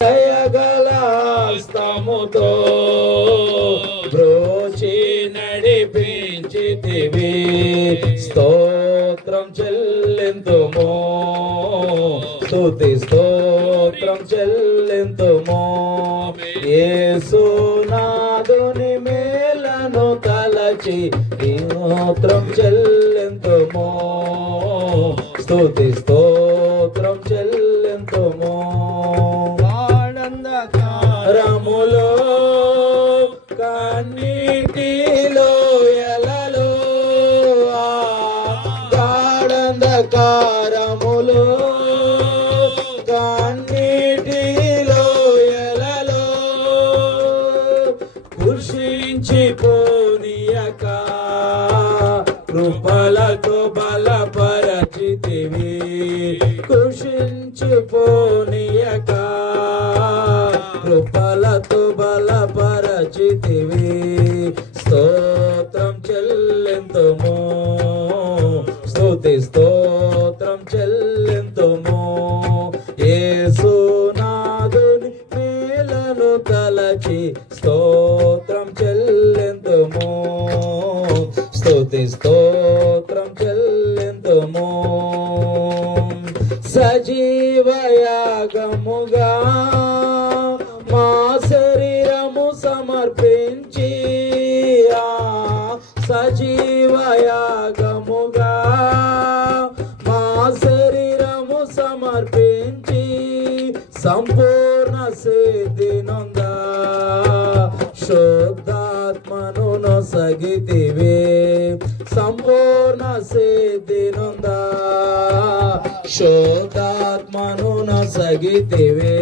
దయగల హస్తముతో బ్రోచి నడిపించితివి. స్తోత్రం చెల్లింతుము, స్తుతి స్తోత్రం చెల్లింతుము. యేసునాథుని మేలను తలచి స్తోత్రం చెల్లింతుము, స్తుతి స్తోత్రం చెల్లింతుము. రములో కన్నీటిలో ఎలలో గాఢంధకారములో కన్నీటిలో ఎలలో కృషించిపోనీయక కృపలతో బలపరచితివి. కృషించిపోనీయక కృపలతో బలపరచితివి. స్తోత్రం చెల్లింతుము, స్తుతి స్తోత్రం చెల్లింతుము. యేసునాథుని మేలను తలచి స్తోత్రం చెల్లింతుము, స్తుతి స్తోత్రం చెల్లింతుము. సజీవయాగముగా మా శరీరము సమర్పించి, సజీవయాగముగా మా శరీరము సమర్పించి సంపూర్ణ సిద్ధి నొందా శుద్ధాత్మను నొసగితివి. సంపూర్ణ సిద్ధి నొందా శుద్ధాత్మను నొసగితివి.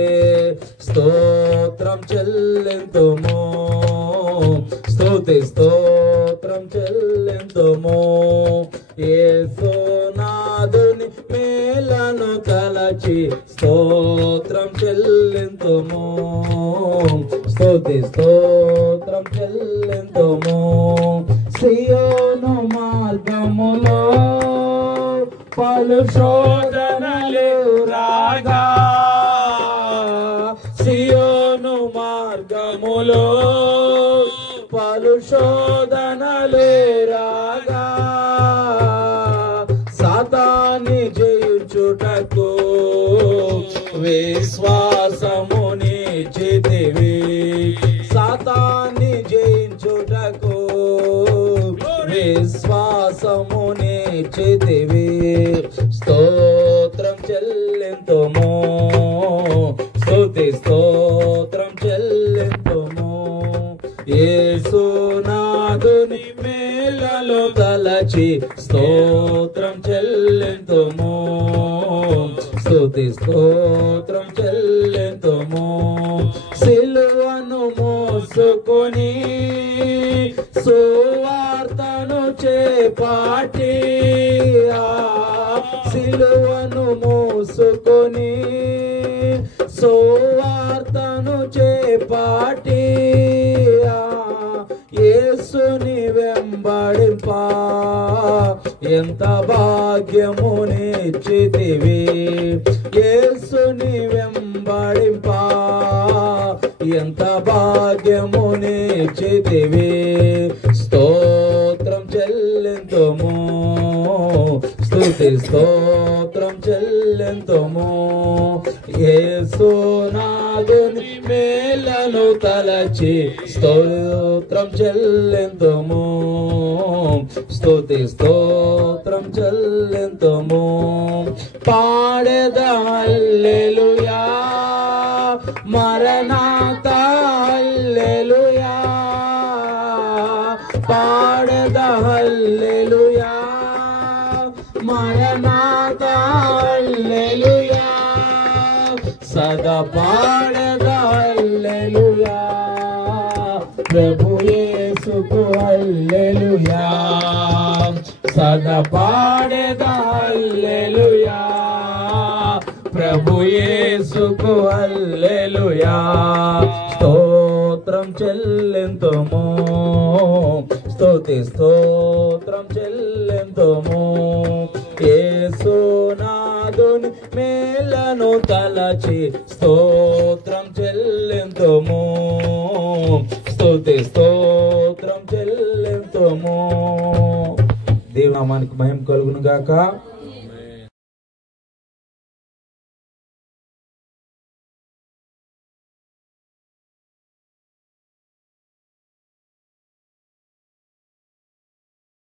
స్తోత్రం చెల్లింతుము, స్తుతి స్తోత్రం చెల్లింతుము. యేసునాథుని మేలను తలచి స్తోత్రం చెల్లింతుము, స్తుతి స్తోత్రం చెల్లింతుము. సియోను మార్గములో పలు శోధనలు రాగా, సియోను మార్గములో పలు శోధనలు రాగా, సాతాన్ని జయించుటకు విశ్వాసముని చితివి. సాతాన్ని జయించుటకు విశ్వాసముని చితివి. స్తోత్రం చెల్లింతుము, స్తుతి స్తోత్రం చెల్లింతుము. యేసునాథుని మేలను తలచి స్తోత్రం చెల్లింతుము, స్తుతి స్తోత్రం చెల్లింతుము. సిలువను మోసుకొని సువార్తను చేపాటి, సిలువను మోసుకొని సువార్తను చేపాటి యేసుని వెంబడింప ఎంత భాగ్యమునిచ్చితివి. యేసుని వెంబడింప ఎంత భాగ్యమునిచ్చితివి. స్తోత్రం చెల్లింతుము, స్తుతి స్తోత్రం చెల్లింతుము. యేసునాథుని మేలను తలచి స్తోత్రం చెల్లింతుము, స్తుతి స్తోత్రం చెల్లింతుము. పాడెదా హల్లెలూయా, మరణాత హల్లెలూయా. పాడెదా హల్లెలూయా, మరణాత హల్లెలూయా. సదా పాడెదా హల్లెలూయా, ప్రభు యేసుకు హల్లెలూయా. సదా పాడెదా హల్లెలూయా, ప్రభు యేసుకు హల్లెలూయా. స్తోత్రం చెల్లింతుము, స్తుతి స్తోత్రం చెల్లింతుము. యేసునాథుని మేలను తలచి స్తోత్రం చెల్లింతుము, స్తుతి స్తోత్రం చెల్లింతుము. దేవుని నామానికి మహిమ కలుగును గాక.